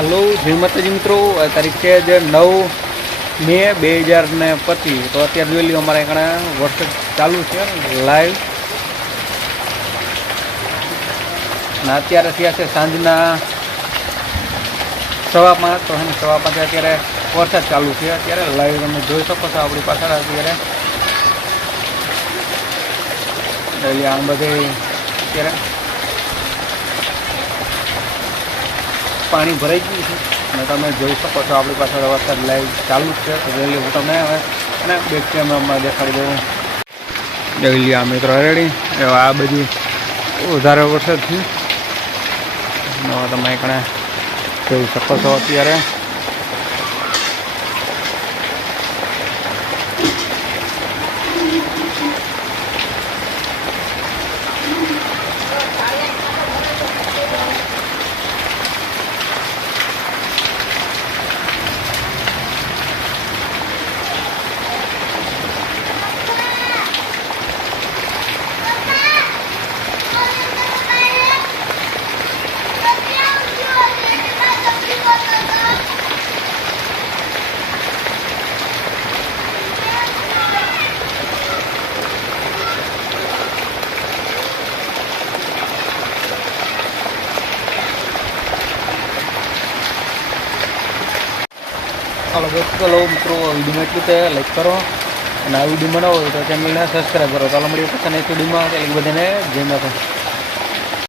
Hello, જય માતાજી મિત્રો. તારીખ છે જે નવ મે બે હજાર ને પચીસ. તો અત્યારે જોઈ લઈએ અમારે અહીંયા વરસાદ ચાલુ છે લાઈવ અને અત્યારે થયા છે સાંજના સવા પાંચ. તો એને સવા પાંચે અત્યારે વરસાદ ચાલુ છે. અત્યારે લાઈવ તમે જોઈ શકો છો આપણી પાછળ અત્યારે. એટલે આમ બધે અત્યારે પાણી ભરાઈ ગયું છે અને તમે જોઈ શકો છો આપણી પાસે વરસાદ લાઈવ ચાલુ જ છે. જોઈ હું તમને હવે અને બેક કેમેરામાં દેખાડી દઉં. જોઈ આ મિત્રો રેડી આ બધી વધારે વરસાદ છે. તમે કણે જોઈ શકો છો અત્યારે. બસ ચલો મિત્રો વિડીયોમાં એટલું તે લાઈક કરો અને આ વીડિયો બનાવો તો ચેનલને સબસ્ક્રાઈબ કરો. ચાલો મળીએ પછી નેક્સ્ટ વિડીયોમાં. બધાને જય માતા